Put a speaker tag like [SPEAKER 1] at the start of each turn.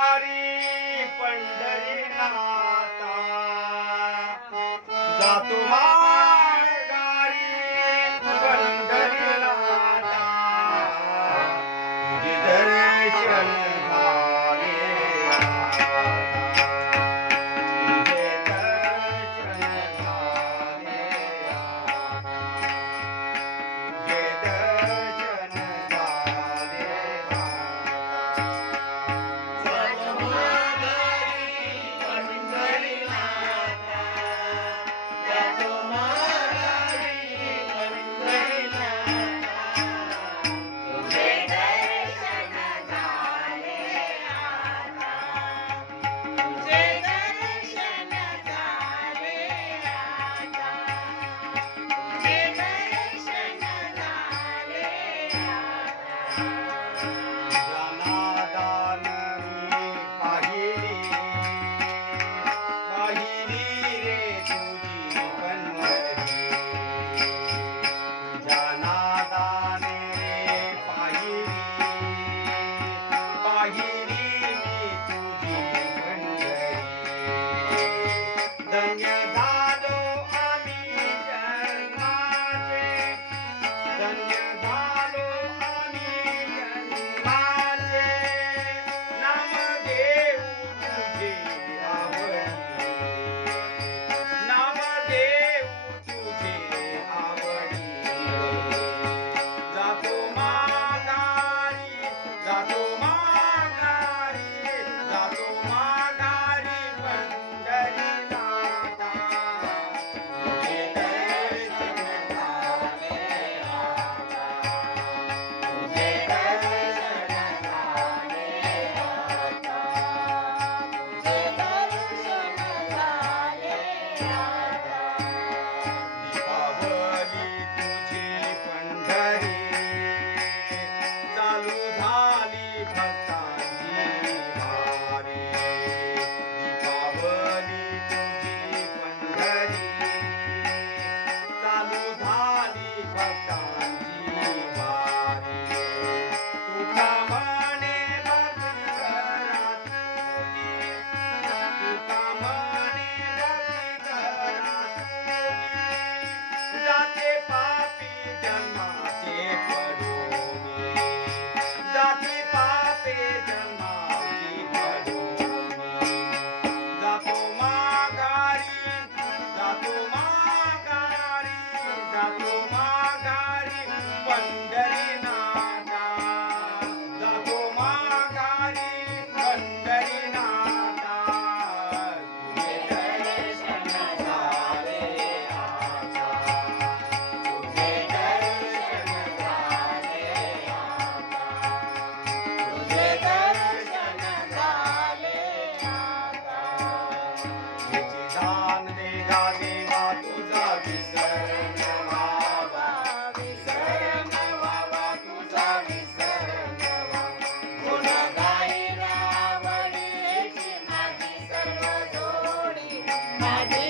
[SPEAKER 1] हरी पंढरीनाथा. जातो राधे